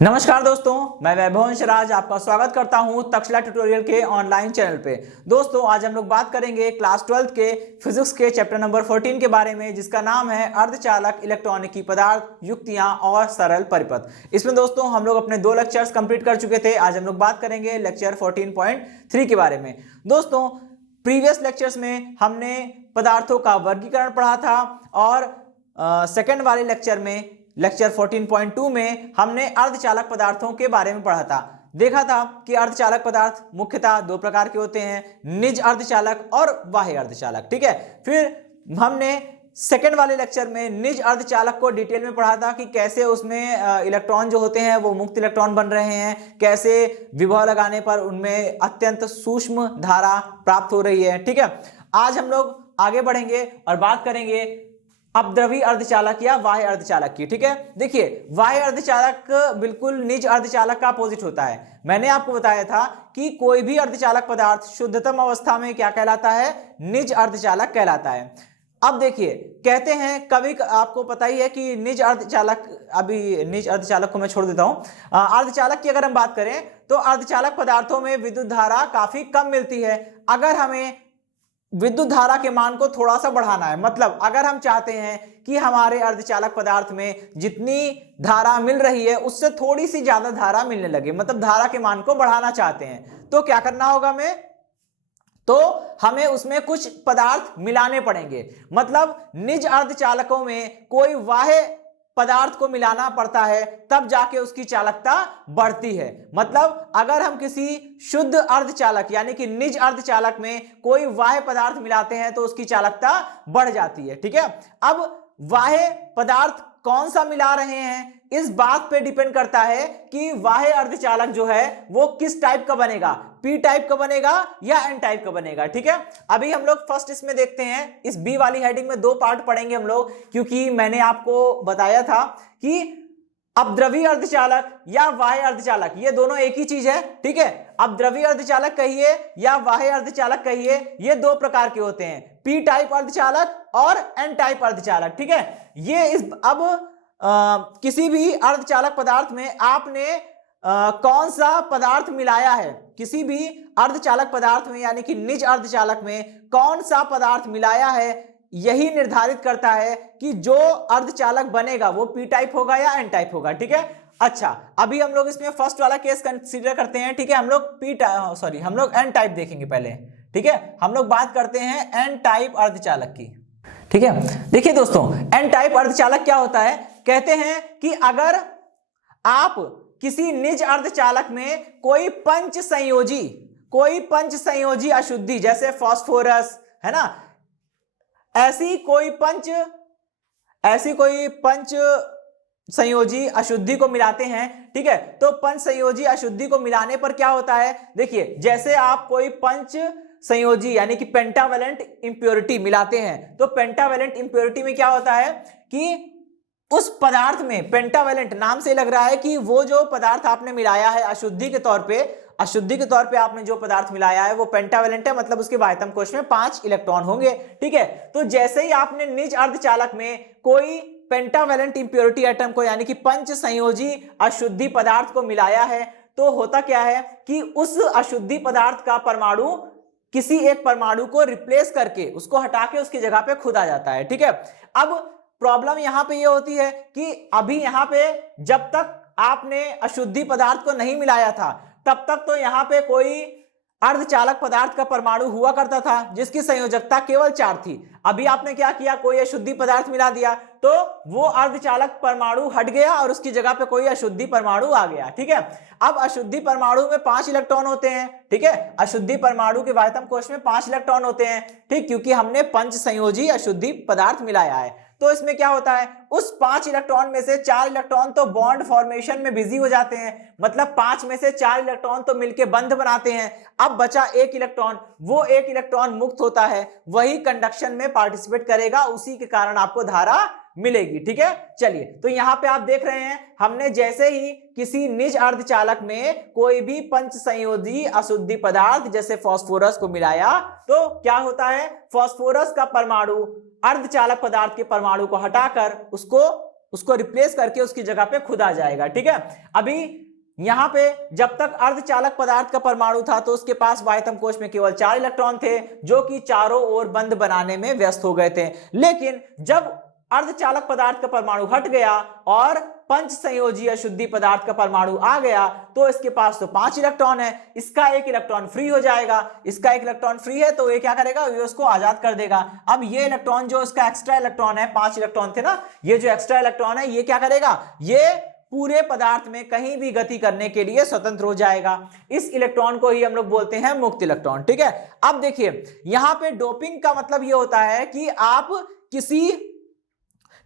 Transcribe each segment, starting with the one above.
नमस्कार दोस्तों, मैं वैभव राज आपका स्वागत करता हूं तक्षशिला ट्यूटोरियल के ऑनलाइन चैनल पे। दोस्तों, आज हम लोग बात करेंगे क्लास 12 के फिजिक्स के चैप्टर नंबर 14 के बारे में, जिसका नाम है अर्धचालक, इलेक्ट्रॉनिकी पदार्थ, युक्तियां और सरल परिपथ। इसमें दोस्तों हम लोग अपने 2 लेक्चर्स कंप्लीट कर चुके थे। आज हम लोग बात करेंगे लेक्चर 14.3 के बारे में। दोस्तों, प्रीवियस लेक्चर्स में हमने पदार्थों का वर्गीकरण पढ़ा था और सेकेंड वाले लेक्चर में, लेक्चर 14.2 में हमने अर्धचालक पदार्थों के बारे में पढ़ा था। देखा था कि अर्धचालक पदार्थ मुख्यतः 2 प्रकार के होते हैं, निज अर्धचालक और बाह्य अर्धचालक। ठीक है, फिर हमने सेकेंड वाले लेक्चर में निज अर्धचालक को डिटेल में पढ़ा था कि कैसे उसमें इलेक्ट्रॉन जो होते हैं वो मुक्त इलेक्ट्रॉन बन रहे हैं, कैसे विभव लगाने पर उनमें अत्यंत सूक्ष्म धारा प्राप्त हो रही है। ठीक है, आज हम लोग आगे बढ़ेंगे और बात करेंगे अपद्रवी अर्धचालक या बाह्य अर्धचालक की। ठीक है, देखिए, बाह्य अर्धचालक बिल्कुल निज अर्धचालक का अपोजिट होता है। मैंने आपको बताया था कि कोई भी अर्धचालक पदार्थ शुद्धतम अवस्था में क्या कहलाता है? निज अर्धचालक कहलाता है। अब देखिए, कहते हैं कभी, आपको पता ही है कि निज अर्धचालक, अभी निज अर्धचालक को मैं छोड़ देता हूं। अर्धचालक की अगर हम बात करें तो अर्धचालक पदार्थों में विद्युत धारा काफी कम मिलती है। अगर हमें विद्युत धारा के मान को थोड़ा सा बढ़ाना है, मतलब अगर हम चाहते हैं कि हमारे अर्धचालक पदार्थ में जितनी धारा मिल रही है उससे थोड़ी सी ज्यादा धारा मिलने लगे, मतलब धारा के मान को बढ़ाना चाहते हैं, तो क्या करना होगा हमें उसमें कुछ पदार्थ मिलाने पड़ेंगे। मतलब निज अर्धचालकों में कोई बाह्य पदार्थ को मिलाना पड़ता है, तब जाके उसकी चालकता बढ़ती है। मतलब अगर हम किसी शुद्ध अर्धचालक यानी कि निज अर्धचालक में कोई बाह्य पदार्थ मिलाते हैं तो उसकी चालकता बढ़ जाती है। ठीक है, अब बाह्य पदार्थ कौन सा मिला रहे हैं, इस बात पे डिपेंड करता है कि बाह्य अर्धचालक जो है वो किस टाइप का बनेगा, पी टाइप का बनेगा या एन टाइप का बनेगा। ठीक है, अभी हम लोग फर्स्ट इसमें देखते हैं। इस बी वाली हेडिंग में 2 पार्ट पढ़ेंगे हम लोग, क्योंकि मैंने आपको बताया था कि अपद्रवी अर्धचालक या बाह्य अर्धचालक ये दोनों एक ही चीज है। ठीक है, अपद्रवी अर्धचालक कहिए या बाह्य अर्धचालक कहिए, ये 2 प्रकार के होते हैं, पी टाइप अर्धचालक और एन टाइप अर्धचालक। ठीक है, ये अब किसी भी अर्धचालक पदार्थ में आपने कौन सा पदार्थ मिलाया है, किसी भी अर्धचालक पदार्थ में यानी कि निज अर्धचालक में कौन सा पदार्थ मिलाया है, यही निर्धारित करता है कि जो अर्धचालक बनेगा वो पी टाइप होगा या एन टाइप होगा। ठीक है, अच्छा, अभी हम लोग इसमें फर्स्ट वाला केस कंसीडर करते हैं। ठीक है, हम लोग एन टाइप देखेंगे पहले। ठीक है, हम लोग बात करते हैं एन टाइप अर्धचालक की। ठीक है, देखिए दोस्तों, एन टाइप अर्धचालक क्या होता है? कहते हैं कि अगर आप किसी निज अर्धचालक में कोई पंच संयोजी अशुद्धि, जैसे फास्फोरस है ना, ऐसी कोई पंच संयोजी अशुद्धि को मिलाते हैं। ठीक है, तो पंच संयोजी अशुद्धि को मिलाने पर क्या होता है? देखिए, जैसे आप कोई पंच संयोजी यानी कि पेंटावेलेंट इंप्योरिटी मिलाते हैं, तो पेंटावेलेंट इंप्योरिटी में क्या होता है कि उस पदार्थ में, पेंटावेलेंट नाम से लग रहा है कि वो जो पदार्थ आपने मिलाया है अशुद्धि के तौर पे आपने जो पदार्थ मिलाया है वो पेंटावेलेंट है, मतलब उसके बाह्यतम कोश में 5 इलेक्ट्रॉन होंगे। ठीक है, तो जैसे ही आपने निज अर्धचालक में कोई पेंटावेलेंट इंप्योरिटी एटम को यानी कि पंच संयोजी अशुद्धि पदार्थ को मिलाया है, तो होता क्या है कि उस अशुद्धि पदार्थ का परमाणु किसी एक परमाणु को रिप्लेस करके, उसको हटा के उसकी जगह पे खुद आ जाता है। ठीक है, अब प्रॉब्लम यहां पे ये होती है कि अभी यहां पे जब तक आपने अशुद्धि पदार्थ को नहीं मिलाया था तब तक तो यहां पे कोई अर्धचालक पदार्थ का परमाणु हुआ करता था जिसकी संयोजकता केवल 4 थी। अभी आपने क्या किया, कोई अशुद्धि पदार्थ मिला दिया तो वो अर्धचालक परमाणु हट गया और उसकी जगह पे कोई अशुद्धि परमाणु आ गया। ठीक है, अब अशुद्धि परमाणु में 5 इलेक्ट्रॉन होते हैं। ठीक है, अशुद्धि परमाणु के बाह्यतम कोश में 5 इलेक्ट्रॉन होते हैं। ठीक, क्योंकि हमने पंच संयोजी अशुद्धि पदार्थ मिलाया है। तो इसमें क्या होता है, उस 5 इलेक्ट्रॉन में से 4 इलेक्ट्रॉन तो बॉन्ड फॉर्मेशन में बिजी हो जाते हैं, मतलब 5 में से 4 इलेक्ट्रॉन तो मिलके बंध बनाते हैं। अब बचा 1 इलेक्ट्रॉन, वो 1 इलेक्ट्रॉन मुक्त होता है, वही कंडक्शन में पार्टिसिपेट करेगा, उसी के कारण आपको धारा मिलेगी। ठीक है, चलिए, तो यहां पे आप देख रहे हैं, हमने जैसे ही किसी निज अर्धचालक में कोई भी पंच संयोजी अशुद्धि पदार्थ जैसे फास्फोरस को मिलाया तो क्या होता है, फास्फोरस का परमाणु अर्धचालक पदार्थ के परमाणु को हटाकर उसको उसको रिप्लेस करके उसकी जगह पे खुद आ जाएगा। ठीक है, अभी यहां पे जब तक अर्धचालक पदार्थ का परमाणु था तो उसके पास वायतम कोश में केवल 4 इलेक्ट्रॉन थे जो कि चारों ओर बंध बनाने में व्यस्त हो गए थे। लेकिन जब अर्धचालक पदार्थ का परमाणु हट गया और पंच संयोजी अशुद्धि पदार्थ का परमाणु आ गया तो इसके पास तो 5 इलेक्ट्रॉन है, इसका 1 इलेक्ट्रॉन फ्री हो जाएगा। इसका 1 इलेक्ट्रॉन फ्री है तो ये क्या करेगा, ये उसको आजाद कर देगा। अब ये इलेक्ट्रॉन जो इसका एक्स्ट्रा इलेक्ट्रॉन है, 5 इलेक्ट्रॉन थे ना, ये जो एक्स्ट्रा इलेक्ट्रॉन है ये क्या करेगा, ये पूरे पदार्थ में कहीं भी गति करने के लिए स्वतंत्र हो जाएगा। इस इलेक्ट्रॉन को ही हम लोग बोलते हैं मुक्त इलेक्ट्रॉन। ठीक है, अब देखिए यहां पे डोपिंग का मतलब ये होता है कि आप किसी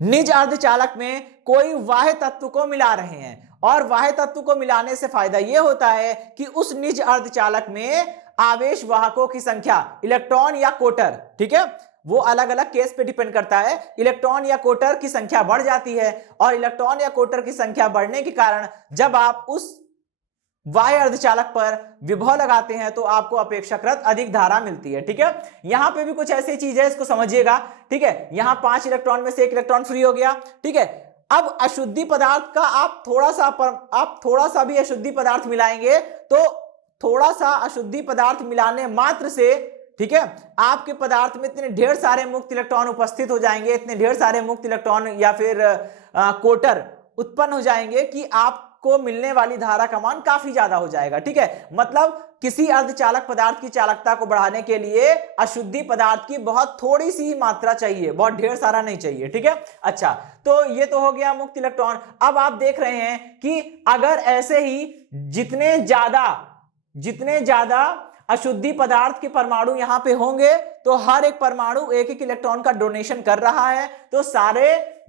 निज अर्धचालक में कोई बाह्य तत्व को मिला रहे हैं, और बाह्य तत्व को मिलाने से फायदा यह होता है कि उस निज अर्धचालक में आवेश वाहकों की संख्या, इलेक्ट्रॉन या कोटर, ठीक है, वो अलग अलग केस पे डिपेंड करता है, इलेक्ट्रॉन या कोटर की संख्या बढ़ जाती है। और इलेक्ट्रॉन या कोटर की संख्या बढ़ने के कारण जब आप उस बाह्य अर्धचालक पर विभव लगाते हैं तो आपको अपेक्षाकृत अधिक धारा मिलती है। ठीक है, यहां पे भी कुछ ऐसी चीज है, इसको समझिएगा। ठीक है, यहां 5 इलेक्ट्रॉन में से 1 इलेक्ट्रॉन फ्री हो गया। ठीक है, अब अशुद्धि पदार्थ का आप थोड़ा सा भी अशुद्धि पदार्थ मिलाएंगे तो थोड़ा सा अशुद्धि पदार्थ मिलाने मात्र से, ठीक है, आपके पदार्थ में इतने ढेर सारे मुक्त इलेक्ट्रॉन उपस्थित हो जाएंगे, इतने ढेर सारे मुक्त इलेक्ट्रॉन या फिर कोटर उत्पन्न हो जाएंगे कि आपको मिलने वाली धारा का मान काफी ज्यादा हो जाएगा। ठीक है, मतलब किसी अर्धचालक पदार्थ की चालकता को बढ़ाने के लिए अशुद्धि पदार्थ की बहुत थोड़ी सी मात्रा चाहिए, बहुत ढेर सारा नहीं चाहिए। ठीक है, अच्छा, तो ये तो हो गया मुक्त इलेक्ट्रॉन। अब आप देख रहे हैं कि अगर ऐसे ही जितने ज्यादा अशुद्धि पदार्थ के परमाणु यहां पे होंगे तो हर एक परमाणु 1-1 इलेक्ट्रॉन का डोनेशन कर रहा है, तो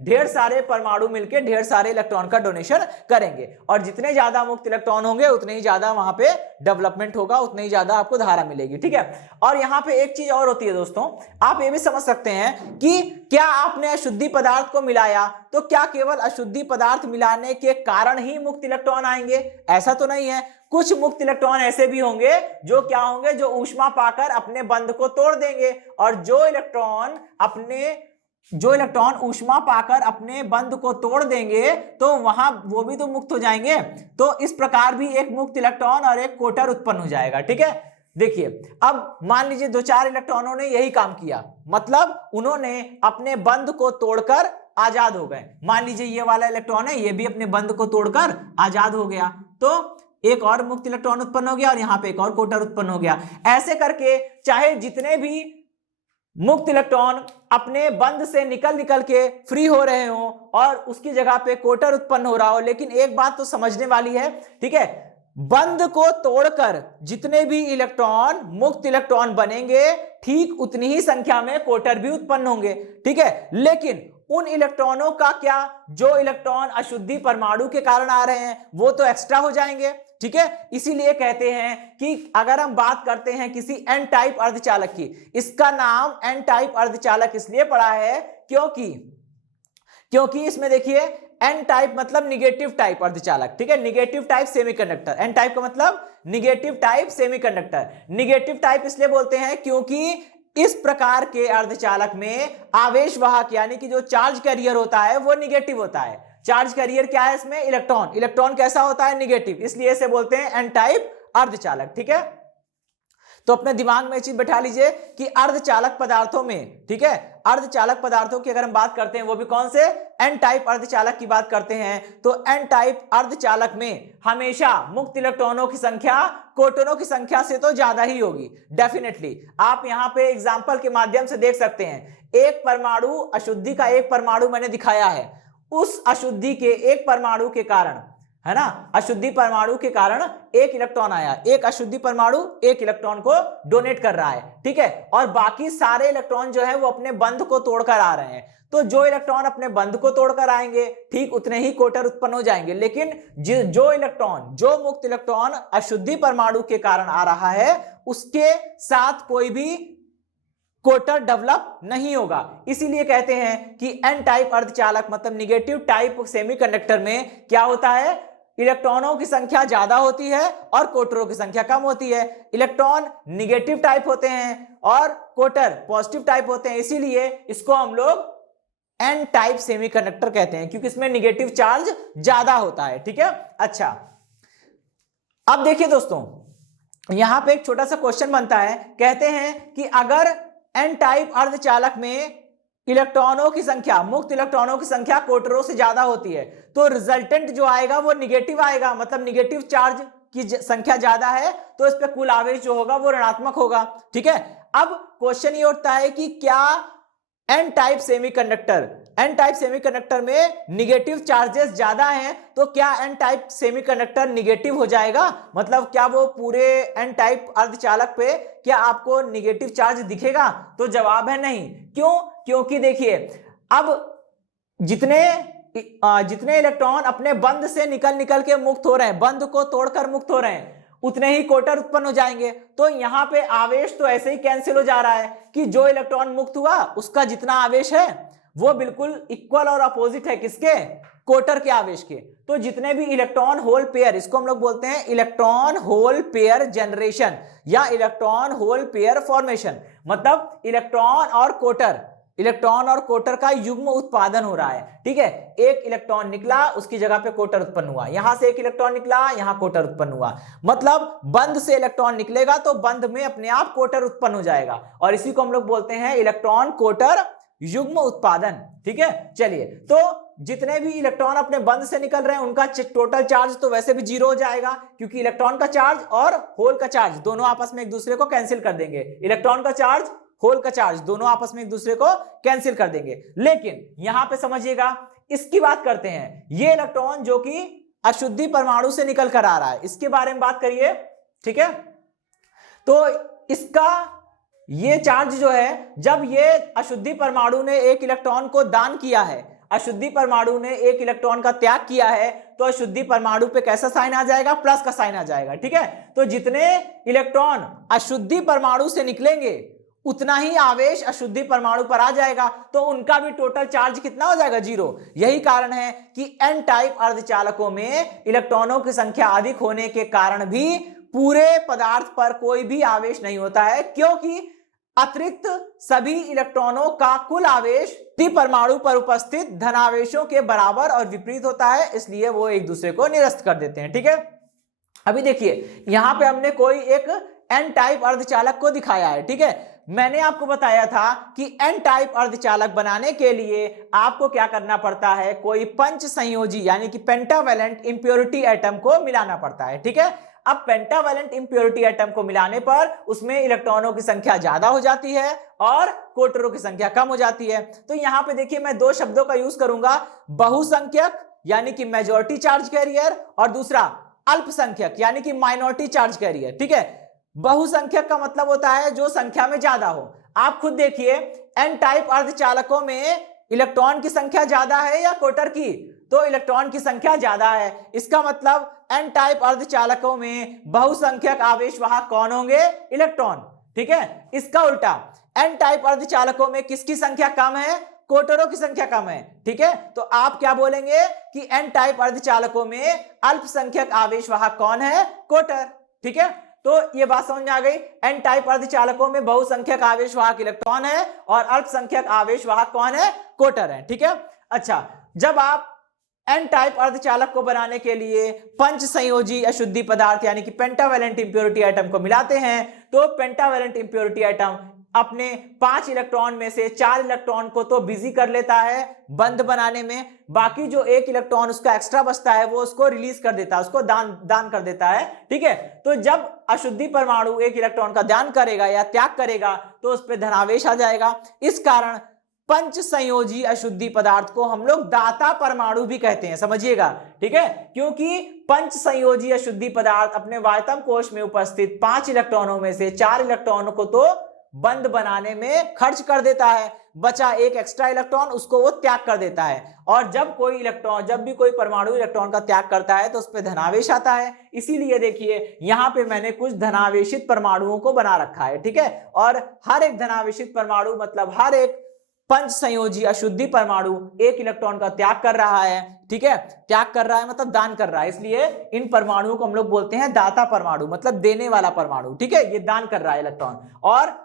ढेर सारे परमाणु मिलकर ढेर सारे इलेक्ट्रॉन का डोनेशन करेंगे, और जितने ज्यादा मुक्त इलेक्ट्रॉन होंगे उतने ही ज्यादा वहां पे डेवलपमेंट होगा, उतनी ही ज्यादा आपको धारा मिलेगी। ठीक है, और यहां पे एक चीज और होती है दोस्तों, आप ये भी समझ सकते हैं कि क्या आपने अशुद्धि पदार्थ को मिलाया तो क्या केवल अशुद्धि पदार्थ मिलाने के कारण ही मुक्त इलेक्ट्रॉन आएंगे? ऐसा तो नहीं है। कुछ मुक्त इलेक्ट्रॉन ऐसे भी होंगे जो क्या होंगे, जो ऊष्मा पाकर अपने बंध को तोड़ देंगे, और जो इलेक्ट्रॉन ऊष्मा पाकर अपने बंध को तोड़ देंगे तो वहां वो भी तो मुक्त हो जाएंगे। तो इस प्रकार भी एक मुक्त इलेक्ट्रॉन और एक कोटर उत्पन्न हो जाएगा। ठीक है, देखिए अब मान लीजिए 2-4 इलेक्ट्रॉनों ने यही काम किया, मतलब उन्होंने अपने बंध को तोड़कर आजाद हो गए। मान लीजिए ये वाला इलेक्ट्रॉन है, ये भी अपने बंध को तोड़कर आजाद हो गया, तो एक और मुक्त इलेक्ट्रॉन उत्पन्न हो गया और यहां पे एक और कोटर उत्पन्न हो गया। ऐसे करके चाहे जितने भी मुक्त इलेक्ट्रॉन अपने बंध से निकल के फ्री हो रहे हो और उसकी जगह पे कोटर उत्पन्न हो रहा हो, लेकिन एक बात तो समझने वाली है। ठीक है, बंध को तोड़कर जितने भी इलेक्ट्रॉन मुक्त इलेक्ट्रॉन बनेंगे ठीक उतनी ही संख्या में कोटर भी उत्पन्न होंगे। ठीक है, लेकिन उन इलेक्ट्रॉनों का क्या, जो इलेक्ट्रॉन अशुद्धि परमाणु के कारण आ रहे हैं वो तो एक्स्ट्रा हो जाएंगे। ठीक है, इसीलिए कहते हैं कि अगर हम बात करते हैं किसी एन टाइप अर्धचालक की, इसका नाम एन टाइप अर्धचालक इसलिए पड़ा है क्योंकि इसमें देखिए एन टाइप मतलब निगेटिव टाइप अर्धचालक। ठीक है, negative type semiconductor, N type का मतलब negative type semiconductor. Negative type इसलिए बोलते हैं क्योंकि इस प्रकार के अर्धचालक में आवेश वाहक यानी कि जो चार्ज कैरियर होता है वो निगेटिव होता है। चार्ज कैरियर क्या है इसमें, इलेक्ट्रॉन कैसा होता है, निगेटिव, इसलिए इसे बोलते हैं एन टाइप अर्धचालक। ठीक है, तो अपने दिमाग में चीज बैठा लीजिए कि अर्धचालक पदार्थों में, ठीक है, अर्धचालक पदार्थों की अगर हम बात करते हैं वो भी कौन से, एन टाइप अर्धचालक की बात करते हैं, तो एन टाइप अर्धचालक में हमेशा मुक्त इलेक्ट्रॉनों की संख्या कोटरों की संख्या से तो ज्यादा ही होगी, डेफिनेटली। आप यहां पे एग्जांपल के माध्यम से देख सकते हैं, एक परमाणु, अशुद्धि का एक परमाणु मैंने दिखाया है, उस अशुद्धि के एक परमाणु के कारण, है ना, अशुद्धि परमाणु के कारण एक इलेक्ट्रॉन आया, एक अशुद्धि परमाणु एक इलेक्ट्रॉन को डोनेट कर रहा है। ठीक है, और बाकी सारे इलेक्ट्रॉन जो है वो अपने बंध को तोड़कर आ रहे हैं, तो जो इलेक्ट्रॉन अपने बंध को तोड़कर आएंगे ठीक उतने ही कोटर उत्पन्न हो जाएंगे। लेकिन जो मुक्त इलेक्ट्रॉन अशुद्धि परमाणु के कारण आ रहा है उसके साथ कोई भी कोटर डेवलप नहीं होगा। इसीलिए कहते हैं कि एन टाइप अर्धचालक मतलब निगेटिव टाइप सेमीकंडक्टर में क्या होता है, इलेक्ट्रॉनों की संख्या ज्यादा होती है और कोटरों की संख्या कम होती है। इलेक्ट्रॉन निगेटिव टाइप होते हैं और कोटर पॉजिटिव टाइप होते हैं, इसीलिए इसको हम लोग एन टाइप सेमीकंडक्टर कहते हैं, क्योंकि इसमें निगेटिव चार्ज ज्यादा होता है। ठीक है, अच्छा अब देखिए दोस्तों, यहां पे एक छोटा सा क्वेश्चन बनता है, कहते हैं कि अगर एन टाइप अर्धचालक में इलेक्ट्रॉनों की संख्या, मुक्त इलेक्ट्रॉनों की संख्या क्वार्टरों से ज्यादा होती है, तो रिजल्टेंट जो आएगा वो निगेटिव आएगा, मतलब निगेटिव चार्ज की संख्या ज्यादा है, तो इस पे कुल आवेश जो होगा वो ऋणात्मक होगा। ठीक है, अब क्वेश्चन ये उठता है कि क्या एन टाइप सेमीकंडक्टर में निगेटिव चार्जेस ज्यादा हैं, तो क्या एन टाइप सेमीकंडक्टर निगेटिव हो जाएगा, मतलब क्या वो पूरे एन टाइप अर्धचालक पे क्या आपको निगेटिव चार्ज दिखेगा? तो जवाब है नहीं। क्यों? क्योंकि देखिए, अब जितने इलेक्ट्रॉन अपने बंध से निकल के मुक्त हो रहे हैं, बंध को तोड़कर मुक्त हो रहे हैं, उतने ही क्वार्टर उत्पन्न हो जाएंगे। तो यहां पे आवेश तो ऐसे ही कैंसिल हो जा रहा है कि जो इलेक्ट्रॉन मुक्त हुआ उसका जितना आवेश है वो बिल्कुल इक्वल और अपोजिट है किसके? क्वार्टर के आवेश के। तो जितने भी इलेक्ट्रॉन होल पेयर, इसको हम लोग बोलते हैं इलेक्ट्रॉन होल पेयर जनरेशन या इलेक्ट्रॉन होल पेयर फॉर्मेशन, मतलब इलेक्ट्रॉन और क्वार्टर का युग्म उत्पादन हो रहा है। ठीक है, एक इलेक्ट्रॉन निकला, उसकी जगह पे क्वार्टर उत्पन्न हुआ, यहां से एक इलेक्ट्रॉन निकला, यहां क्वार्टर उत्पन्न हुआ, मतलब बंध से इलेक्ट्रॉन निकलेगा तो बंध में अपने आप क्वार्टर उत्पन्न हो जाएगा, और इसी को हम लोग बोलते हैं इलेक्ट्रॉन क्वार्टर युग्म उत्पादन। ठीक है, चलिए, तो जितने भी इलेक्ट्रॉन अपने बंध से निकल रहे हैं उनका टोटल चार्ज तो वैसे भी 0 हो जाएगा, क्योंकि इलेक्ट्रॉन का चार्ज और होल का चार्ज दोनों आपस में एक दूसरे को कैंसिल कर देंगे। इलेक्ट्रॉन का चार्ज, होल का चार्ज दोनों आपस में एक दूसरे को कैंसिल कर देंगे। लेकिन यहां पे समझिएगा, इसकी बात करते हैं, ये इलेक्ट्रॉन जो कि अशुद्धि परमाणु से निकल कर आ रहा है, इसके बारे में बात करिए। ठीक है, तो इसका ये चार्ज जो है, जब ये अशुद्धि परमाणु ने एक इलेक्ट्रॉन को दान किया है, अशुद्धि परमाणु ने एक इलेक्ट्रॉन का त्याग किया है, तो अशुद्धि परमाणु पे कैसा साइन आ जाएगा? प्लस का साइन आ जाएगा। ठीक है, तो जितने इलेक्ट्रॉन अशुद्धि परमाणु से निकलेंगे उतना ही आवेश अशुद्धि परमाणु पर आ जाएगा, तो उनका भी टोटल चार्ज कितना हो जाएगा? 0। यही कारण है कि एन टाइप अर्धचालकों में इलेक्ट्रॉनों की संख्या अधिक होने के कारण भी पूरे पदार्थ पर कोई भी आवेश नहीं होता है, क्योंकि अतिरिक्त सभी इलेक्ट्रॉनों का कुल आवेश परमाणु पर उपस्थित धनावेशों के बराबर और विपरीत होता है, इसलिए वो एक दूसरे को निरस्त कर देते हैं। ठीक है, अभी देखिए, यहां पे हमने कोई एक एन टाइप अर्धचालक को दिखाया है। ठीक है, मैंने आपको बताया था कि एन टाइप अर्धचालक बनाने के लिए आपको क्या करना पड़ता है? कोई पंच संयोजी यानी कि पेंटावैलेंट इंप्योरिटी एटम को मिलाना पड़ता है। ठीक है, अब पेंटावैलेंट इंप्योरिटी एटम को मिलाने पर उसमें इलेक्ट्रॉनों की संख्या ज्यादा हो जाती है और क्वार्टरों की संख्या कम हो जाती है। तो यहां पे देखिए, मैं 2 शब्दों का यूज करूंगा, बहुसंख्यक यानी कि मेजॉरिटी चार्ज कैरियर, और दूसरा अल्पसंख्यक यानी कि माइनॉरिटी चार्ज कैरियर। ठीक है, बहुसंख्यक का मतलब होता है जो संख्या में ज्यादा हो। आप खुद देखिए, एन टाइप अर्धचालकों में इलेक्ट्रॉन की संख्या ज्यादा है या क्वार्टर की? तो इलेक्ट्रॉन की संख्या ज्यादा है, इसका मतलब एन टाइप अर्धचालकों में बहुसंख्यक आवेशवाहक कौन होंगे? इलेक्ट्रॉन। ठीक है, इसका उल्टा एन टाइप अर्धचालकों में किसकी संख्या कम है? क्वार्टरों की संख्या कम है। ठीक है, तो आप क्या बोलेंगे कि एन टाइप अर्धचालकों में अल्पसंख्यक आवेशवाहक कौन है? क्वार्टर। ठीक है, तो ये बात समझ में आ गई। एन टाइप अर्धचालकों में बहुसंख्यक आवेशवाहक इलेक्ट्रॉन है और अल्पसंख्यक आवेशवाहक कौन है? क्वार्टर है। ठीक है, अच्छा, जब आप एन टाइप अर्धचालक को बनाने के लिए पंच संयोजी अशुद्धि पदार्थ यानी कि पेंटावैलेंट इंप्योरिटी एटम को मिलाते हैं, तो पेंटावैलेंट इंप्योरिटी एटम अपने 5 इलेक्ट्रॉन में से 4 इलेक्ट्रॉन को तो बिजी कर लेता है बंध बनाने में, बाकी जो 1 इलेक्ट्रॉन उसका एक्स्ट्रा बचता है वो उसको रिलीज कर देता है, उसको दान कर देता है। ठीक है, तो जब अशुद्धि परमाणु 1 इलेक्ट्रॉन का दान करेगा या त्याग करेगा तो उस पर धनावेश आ जाएगा। इस कारण पंच संयोजी अशुद्धि पदार्थ को हम लोग दाता परमाणु भी कहते हैं, समझिएगा। ठीक है, क्योंकि पंच संयोजी अशुद्धि पदार्थ अपने वायतम कोश में उपस्थित 5 इलेक्ट्रॉनों में से 4 इलेक्ट्रॉनों को तो बंध बनाने में खर्च कर देता है, बचा 1 एक्स्ट्रा इलेक्ट्रॉन उसको वो त्याग कर देता है, और जब भी कोई परमाणु इलेक्ट्रॉन का त्याग करता है तो उस पर धनावेश आता है। इसीलिए देखिए, यहां पे मैंने कुछ धनावेशित परमाणुओं को बना रखा है। ठीक है, और हर एक धनावेशित परमाणु मतलब हर एक पंच संयोजी अशुद्धि परमाणु 1 इलेक्ट्रॉन का त्याग कर रहा है। ठीक है, त्याग कर रहा है मतलब दान कर रहा है, इसलिए इन परमाणुओं को हम लोग बोलते हैं दाता परमाणु, मतलब देने वाला परमाणु। ठीक है, ये दान कर रहा है इलेक्ट्रॉन। और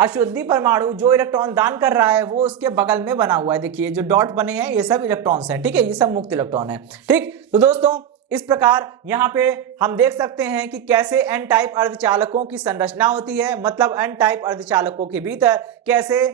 अशुद्धि परमाणु जो इलेक्ट्रॉन दान कर रहा है वो उसके बगल में बना हुआ है। देखिए जो डॉट बने हैं ये सब इलेक्ट्रॉन्स हैं, ठीक है, ये सब मुक्त इलेक्ट्रॉन है। ठीक, तो दोस्तों इस प्रकार यहां पे हम देख सकते हैं कि कैसे एन टाइप अर्धचालकों की संरचना होती है, मतलब एन टाइप अर्धचालकों के भीतर कैसे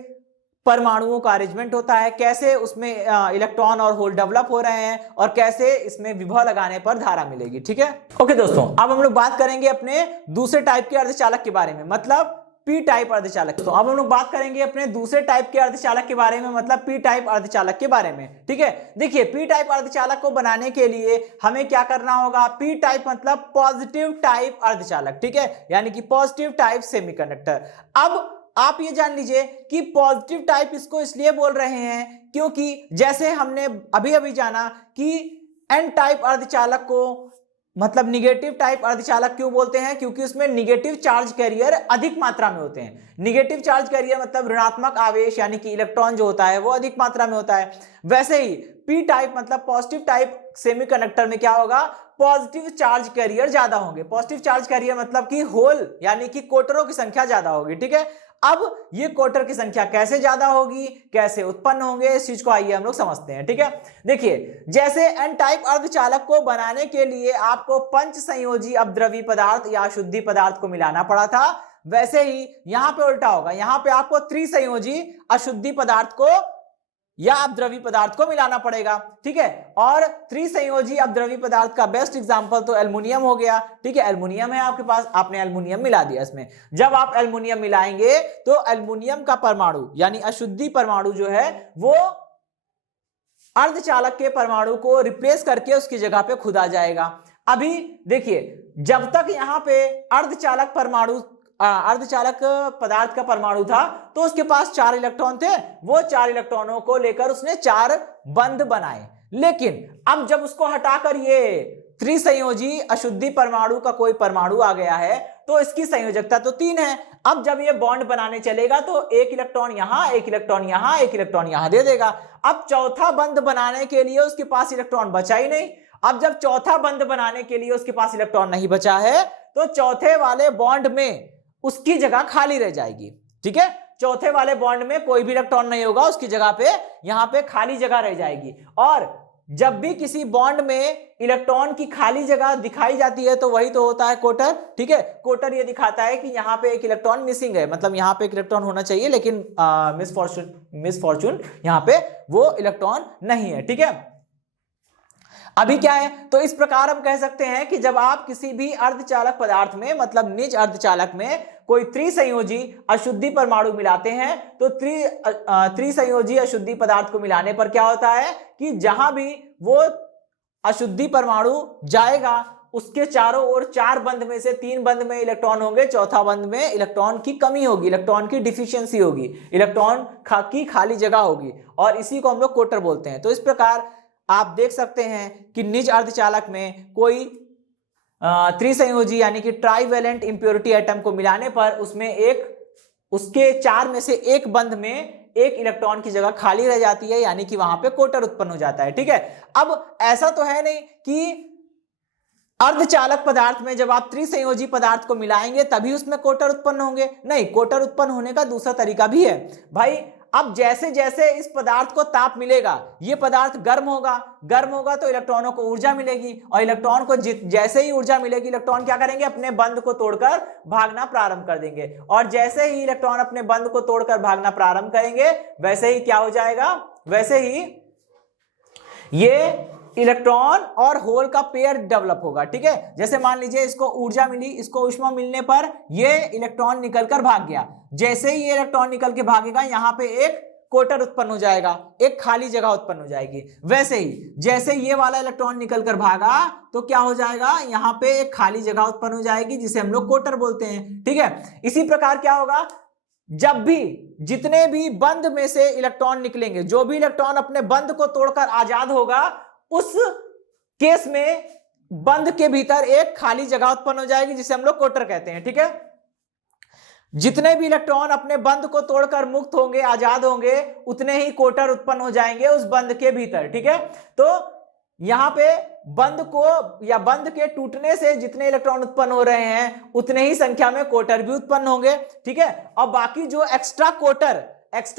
परमाणुओं का अरेंजमेंट होता है, कैसे उसमें इलेक्ट्रॉन और होल डेवलप हो रहे हैं और कैसे इसमें विभव लगाने पर धारा मिलेगी। ठीक है, ओके दोस्तों, अब हम लोग बात करेंगे अपने दूसरे टाइप के अर्धचालक के बारे में, मतलब पी टाइप अर्धचालक। तो अब हम लोग बात करेंगे अपने दूसरे टाइप के अर्धचालक के बारे में, मतलब पी टाइप अर्धचालक के बारे में। ठीक है, देखिए पी टाइप अर्धचालक को बनाने के लिए हमें क्या करना होगा, पी टाइप मतलब पॉजिटिव टाइप अर्धचालक, ठीक है, यानी कि पॉजिटिव टाइप सेमीकंडक्टर। अब आप ये जान लीजिए कि पॉजिटिव टाइप इसको इसलिए बोल रहे हैं क्योंकि जैसे हमने अभी अभी जाना कि एन टाइप अर्धचालक को मतलब निगेटिव टाइप अर्धचालक क्यों बोलते हैं, क्योंकि उसमें निगेटिव चार्ज कैरियर अधिक मात्रा में होते हैं। निगेटिव चार्ज कैरियर मतलब ऋणात्मक आवेश यानी कि इलेक्ट्रॉन जो होता है वो अधिक मात्रा में होता है। वैसे ही पी टाइप मतलब पॉजिटिव टाइप सेमीकंडक्टर में क्या होगा, पॉजिटिव चार्ज कैरियर ज्यादा होंगे। पॉजिटिव चार्ज कैरियर मतलब कि होल यानी कि कोटरों की संख्या ज्यादा होगी। ठीक है, अब ये कोटर की संख्या कैसे ज्यादा होगी, कैसे उत्पन्न होंगे, इस चीज को आइए हम लोग समझते हैं। ठीक है, देखिए जैसे एन टाइप अर्धचालक को बनाने के लिए आपको पंच संयोजी अपद्रवी पदार्थ या अशुद्धि पदार्थ को मिलाना पड़ा था, वैसे ही यहां पे उल्टा होगा, यहां पे आपको त्रिसंयोजी अशुद्धि पदार्थ को या अपद्रवी पदार्थ को मिलाना पड़ेगा। ठीक है, और त्रिसंयोजी अपद्रवी पदार्थ का बेस्ट एग्जांपल तो एल्युमिनियम हो गया। ठीक है, एल्युमिनियम है आपके पास, आपने एल्युमिनियम मिला दिया इसमें। जब आप एल्युमिनियम मिलाएंगे तो एल्युमिनियम का परमाणु यानी अशुद्धि परमाणु जो है वो अर्धचालक के परमाणु को रिप्लेस करके उसकी जगह पे खुद आ जाएगा। अभी देखिए जब तक यहां पे अर्धचालक परमाणु अर्धचालक पदार्थ का परमाणु था तो उसके पास 4 इलेक्ट्रॉन थे, वो 4 इलेक्ट्रॉनों को लेकर उसने 4 बंध बनाए। लेकिन अब जब उसको हटाकर ये त्रिसंयोजी अशुद्धि परमाणु का कोई परमाणु आ गया है तो इसकी संयोजकता तो 3 है। अब जब ये बॉन्ड बनाने चलेगा तो 1 इलेक्ट्रॉन यहां, 1 इलेक्ट्रॉन यहां, 1 इलेक्ट्रॉन यहां दे देगा। अब चौथा बंध बनाने के लिए उसके पास इलेक्ट्रॉन बचा ही नहीं। अब जब चौथा बंध बनाने के लिए उसके पास इलेक्ट्रॉन नहीं बचा है तो चौथे वाले बॉन्ड में उसकी जगह खाली रह जाएगी। ठीक है, चौथे वाले बॉन्ड में कोई भी इलेक्ट्रॉन नहीं होगा, उसकी जगह पे यहां पे खाली जगह रह जाएगी। और जब भी किसी बॉन्ड में इलेक्ट्रॉन की खाली जगह दिखाई जाती है तो वही तो होता है कोटर। ठीक है, कोटर ये दिखाता है कि यहां पे एक इलेक्ट्रॉन मिसिंग है, मतलब यहां पे एक इलेक्ट्रॉन होना चाहिए लेकिन मिसफॉर्चून यहां पे वो इलेक्ट्रॉन नहीं है। ठीक है, अभी क्या है, तो इस प्रकार हम कह सकते हैं कि जब आप किसी भी अर्धचालक पदार्थ में मतलब निज अर्धचालक में कोई त्रिसंयोजी अशुद्धि परमाणु मिलाते हैं तो त्रिसंयोजी अशुद्धि पदार्थ को मिलाने पर क्या होता है कि जहां भी वो अशुद्धि परमाणु जाएगा उसके चारों ओर 4 बंध में से 3 बंध में इलेक्ट्रॉन होंगे, चौथा बंध में इलेक्ट्रॉन की कमी होगी, इलेक्ट्रॉन की डिफिशियंसी होगी, इलेक्ट्रॉन की खाली जगह होगी और इसी को हम लोग कोटर बोलते हैं। तो इस प्रकार आप देख सकते हैं कि निज अर्धचालक में कोई त्रिसंयोजी यानी कि ट्राइवेलेंट इंप्योरिटी एटम को मिलाने पर उसमें उसके 4 में से 1 बंध में 1 इलेक्ट्रॉन की जगह खाली रह जाती है, यानी कि वहां पे कोटर उत्पन्न हो जाता है। ठीक है, अब ऐसा तो है नहीं कि अर्धचालक पदार्थ में जब आप त्रिसंयोजी पदार्थ को मिलाएंगे तभी उसमें कोटर उत्पन्न होंगे, नहीं, कोटर उत्पन्न होने का दूसरा तरीका भी है भाई। अब जैसे जैसे इस पदार्थ को ताप मिलेगा ये पदार्थ गर्म होगा तो इलेक्ट्रॉनों को ऊर्जा मिलेगी और इलेक्ट्रॉन को जैसे ही ऊर्जा मिलेगी इलेक्ट्रॉन क्या करेंगे, अपने बंध को तोड़कर भागना प्रारंभ कर देंगे और जैसे ही इलेक्ट्रॉन अपने बंध को तोड़कर भागना प्रारंभ करेंगे वैसे ही क्या हो जाएगा, वैसे ही ये इलेक्ट्रॉन और होल का पेयर डेवलप होगा। ठीक है, जैसे मान लीजिए इसको ऊर्जा मिली, इसको ऊष्मा मिलने पर ये इलेक्ट्रॉन निकलकर भाग गया, जैसे ही ये इलेक्ट्रॉन निकल के भागेगा यहाँ पे एक कोटर उत्पन्न हो जाएगा, एक खाली जगह उत्पन्न हो जाएगी। वैसे ही जैसे ये वाला इलेक्ट्रॉन निकलकर भागा तो क्या हो जाएगा, यहाँ पे एक खाली जगह उत्पन्न हो जाएगी जिसे हम लोग कोटर बोलते हैं। ठीक है, इसी प्रकार क्या होगा, जब भी जितने भी बंध में से इलेक्ट्रॉन निकलेंगे, जो भी इलेक्ट्रॉन अपने बंध को तोड़कर आजाद होगा उस केस में बंध के भीतर एक खाली जगह उत्पन्न हो जाएगी जिसे हम लोग कोटर कहते हैं। ठीक है, जितने भी इलेक्ट्रॉन अपने बंध को तोड़कर मुक्त होंगे, आजाद होंगे, उतने ही कोटर उत्पन्न हो जाएंगे उस बंध के भीतर। ठीक है, तो यहां पे बंध को या बंध के टूटने से जितने इलेक्ट्रॉन उत्पन्न हो रहे हैं उतने ही संख्या में कोटर भी उत्पन्न होंगे, ठीक है। और बाकी जो एक्स्ट्रा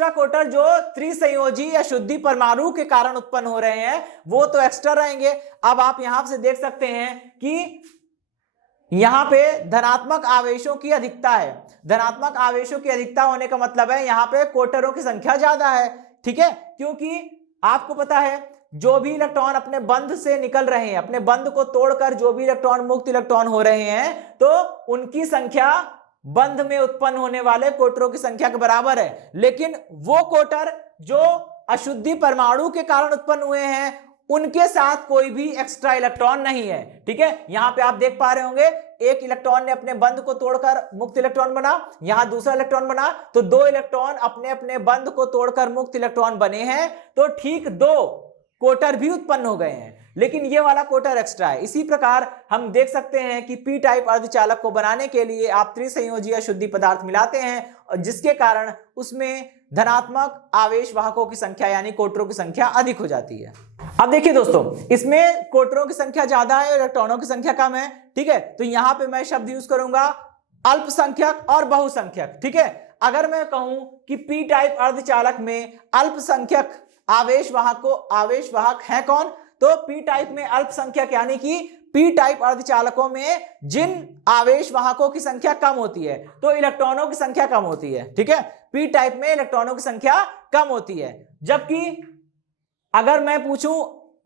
कोटर जो त्रिसंयोजी या शुद्धि परमाणु के कारण उत्पन्न हो रहे हैं वो तो एक्स्ट्रा रहेंगे। अब आप यहां से देख सकते हैं कि यहां पे धनात्मक आवेशों की अधिकता है। धनात्मक आवेशों की अधिकता होने का मतलब है यहां पे कोटरों की संख्या ज्यादा है, ठीक है। क्योंकि आपको पता है जो भी इलेक्ट्रॉन अपने बंध से निकल रहे हैं, अपने बंध को तोड़कर जो भी इलेक्ट्रॉन मुक्त इलेक्ट्रॉन हो रहे हैं, तो उनकी संख्या बंध में उत्पन्न होने वाले कोटरों की संख्या के बराबर है। लेकिन वो कोटर जो अशुद्धि परमाणु के कारण उत्पन्न हुए हैं उनके साथ कोई भी एक्स्ट्रा इलेक्ट्रॉन नहीं है, ठीक है। यहां पे आप देख पा रहे होंगे एक इलेक्ट्रॉन ने अपने बंध को तोड़कर मुक्त इलेक्ट्रॉन बना, यहां दूसरा इलेक्ट्रॉन बना, तो दो इलेक्ट्रॉन अपने अपने बंध को तोड़कर मुक्त इलेक्ट्रॉन बने हैं, तो ठीक दो कोटर भी उत्पन्न हो गए हैं, लेकिन ये वाला कोटर एक्स्ट्रा है। इसी प्रकार हम देख सकते हैं कि पी टाइप अर्धचालक को बनाने के लिए आप त्रिसंयोजी अशुद्धि पदार्थ मिलाते हैं और जिसके कारण उसमें धनात्मक आवेश वाहकों की संख्या यानी कोटरों की संख्या अधिक हो जाती है। अब देखिए दोस्तों, इसमें कोटरों की संख्या ज्यादा है और इलेक्ट्रॉनों की संख्या कम है, ठीक है। तो यहां पे मैं शब्द यूज करूंगा अल्पसंख्यक और बहुसंख्यक, ठीक है। अगर मैं कहूं कि पी टाइप अर्धचालक में अल्पसंख्यक आवेश वाहक है कौन, तो पी टाइप में अल्पसंख्यक यानी कि पी टाइप अर्धचालकों में जिन आवेश वाहकों की संख्या कम होती है तो इलेक्ट्रॉनों की संख्या कम होती है, ठीक है। पी टाइप में इलेक्ट्रॉनों की संख्या कम होती है, जबकि अगर मैं पूछूं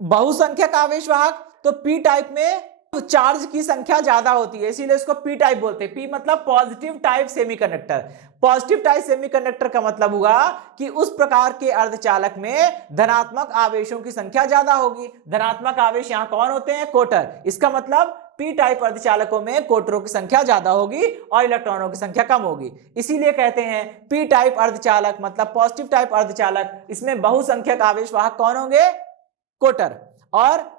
बहुसंख्यक आवेश वाहक तो पी टाइप में चार्ज की संख्या ज्यादा होती है, इसीलिए इसको पी टाइप बोलते हैं। पी मतलब positive type semiconductor. Positive type semiconductor का मतलब हुआ कि उस प्रकार के अर्धचालक में धनात्मक आवेशों की संख्या ज्यादा होगी। धनात्मक आवेश यहां कौन होते हैं? कोटर। इसका मतलब पी टाइप अर्धचालकों में कोटरों की संख्या ज्यादा होगी और इलेक्ट्रॉनों की संख्या कम होगी, इसीलिए कहते हैं पी टाइप अर्धचालक मतलब पॉजिटिव टाइप अर्धचालक। इसमें बहुसंख्यक आवेश वाहक कौन होंगे? कोटर। और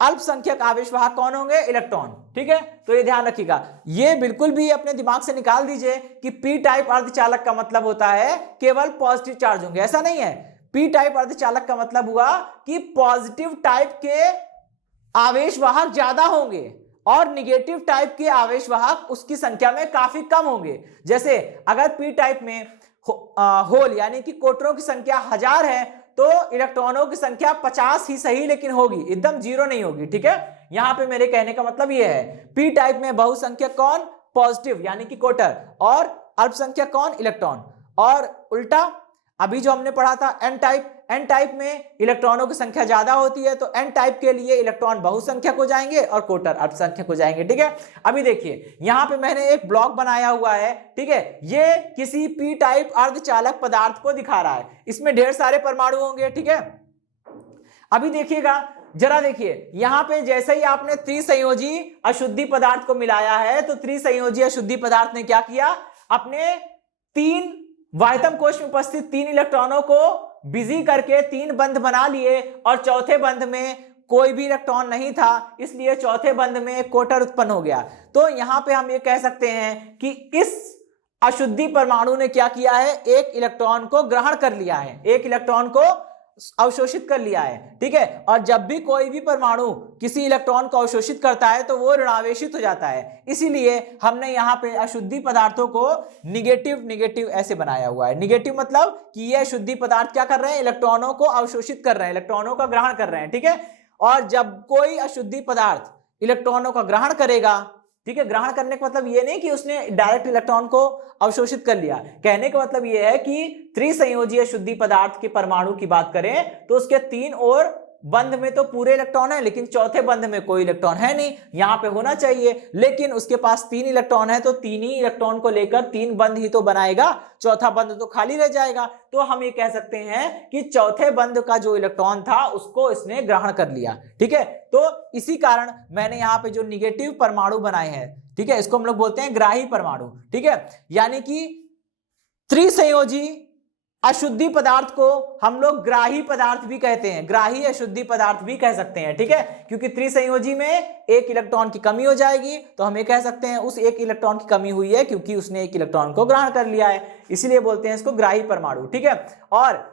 अल्पसंख्यक आवेश वाहक कौन होंगे? इलेक्ट्रॉन, ठीक है। तो ये ध्यान रखिएगा, ये बिल्कुल भी अपने दिमाग से निकाल दीजिए कि पी टाइप अर्धचालक का मतलब होता है केवल पॉजिटिव चार्ज होंगे, ऐसा नहीं है। पी टाइप अर्धचालक का मतलब हुआ कि पॉजिटिव टाइप के आवेश वाहक ज्यादा होंगे और निगेटिव टाइप के आवेश वाहक उसकी संख्या में काफी कम होंगे। जैसे अगर पी टाइप में होल यानी कि कोटरों की संख्या 1000 है तो इलेक्ट्रॉनों की संख्या 50 ही सही लेकिन होगी, एकदम 0 नहीं होगी, ठीक है। यहां पे मेरे कहने का मतलब यह है पी टाइप में बहुसंख्यक कौन? पॉजिटिव यानी कि कोटर, और अल्पसंख्यक कौन? इलेक्ट्रॉन। और उल्टा अभी जो हमने पढ़ा था एन टाइप में इलेक्ट्रॉनों की संख्या ज्यादा होती है तो एन टाइप के लिए इलेक्ट्रॉन बहुसंख्यक हो जाएंगे और कोटर अल्पसंख्यक हो जाएंगे, ठीक है। अभी देखिए यहां पे मैंने एक ब्लॉक बनाया हुआ है, ठीक है। ये किसी पी टाइप अर्धचालक पदार्थ को दिखा रहा है, इसमें ढेर सारे परमाणु होंगे, ठीक है। अभी देखिएगा, जरा देखिए यहां पे जैसे ही आपने त्रिसंयोजी अशुद्धि पदार्थ को मिलाया है तो त्रिसंयोजी अशुद्धि पदार्थ ने क्या किया? अपने 3 वाहितम कोश में उपस्थित 3 इलेक्ट्रॉनों को बिजी करके 3 बंध बना लिए और चौथे बंध में कोई भी इलेक्ट्रॉन नहीं था, इसलिए चौथे बंध में एक कोटर उत्पन्न हो गया। तो यहां पे हम ये कह सकते हैं कि इस अशुद्धि परमाणु ने क्या किया है? एक इलेक्ट्रॉन को ग्रहण कर लिया है, एक इलेक्ट्रॉन को अवशोषित कर लिया है, ठीक है। और जब भी कोई भी परमाणु किसी इलेक्ट्रॉन को अवशोषित करता है तो वो ऋणावेशित हो जाता है, इसीलिए हमने यहाँ पे अशुद्धि पदार्थों को निगेटिव ऐसे बनाया हुआ है। निगेटिव मतलब कि ये अशुद्धि पदार्थ क्या कर रहे हैं? इलेक्ट्रॉनों को अवशोषित कर रहे हैं, इलेक्ट्रॉनों का ग्रहण कर रहे हैं, ठीक है। और जब कोई अशुद्धि पदार्थ इलेक्ट्रॉनों का ग्रहण करेगा, ठीक है, ग्रहण करने का मतलब ये नहीं कि उसने डायरेक्ट इलेक्ट्रॉन को अवशोषित कर लिया, कहने का मतलब ये है कि त्रिसंयोजी अशुद्धि पदार्थ के परमाणु की बात करें तो उसके 3 ओर बंध में तो पूरे इलेक्ट्रॉन है लेकिन चौथे बंध में कोई इलेक्ट्रॉन है नहीं, यहां पे होना चाहिए, लेकिन उसके पास 3 इलेक्ट्रॉन है तो 3 ही इलेक्ट्रॉन को लेकर 3 बंध ही तो बनाएगा, चौथा बंध तो खाली रह जाएगा। तो हम ये कह सकते हैं कि चौथे बंध का जो इलेक्ट्रॉन था उसको इसने ग्रहण कर लिया, ठीक है। तो इसी कारण मैंने यहाँ पे जो निगेटिव परमाणु बनाए हैं, ठीक है, इसको हम लोग बोलते हैं ग्राही परमाणु, ठीक है। यानी कि त्रिसंयोजी अशुद्धि पदार्थ को हम लोग ग्राही पदार्थ भी कहते हैं, ग्राही अशुद्धि पदार्थ भी कह सकते हैं, ठीक है। क्योंकि त्रिसंयोजी में एक इलेक्ट्रॉन की कमी हो जाएगी तो हम ये कह सकते हैं उस एक इलेक्ट्रॉन की कमी हुई है क्योंकि उसने एक इलेक्ट्रॉन को ग्रहण कर लिया है, इसीलिए बोलते हैं इसको ग्राही परमाणु, ठीक है। और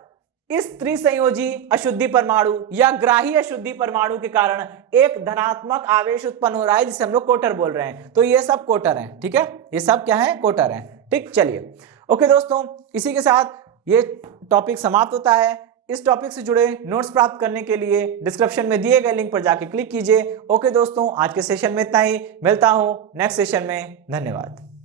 इस त्रिसंयोजी अशुद्धि परमाणु या ग्राही अशुद्धि परमाणु के कारण एक धनात्मक आवेश उत्पन्न हो रहा है जिसे हम लोग कोटर बोल रहे हैं। तो ये सब कोटर हैं, ठीक है, ये सब क्या है, कोटर हैं। ठीक, चलिए ओके दोस्तों, इसी के साथ ये टॉपिक समाप्त होता है। इस टॉपिक से जुड़े नोट्स प्राप्त करने के लिए डिस्क्रिप्शन में दिए गए लिंक पर जाके क्लिक कीजिए। ओके दोस्तों, आज के सेशन में इतना ही, मिलता हूं नेक्स्ट सेशन में, धन्यवाद।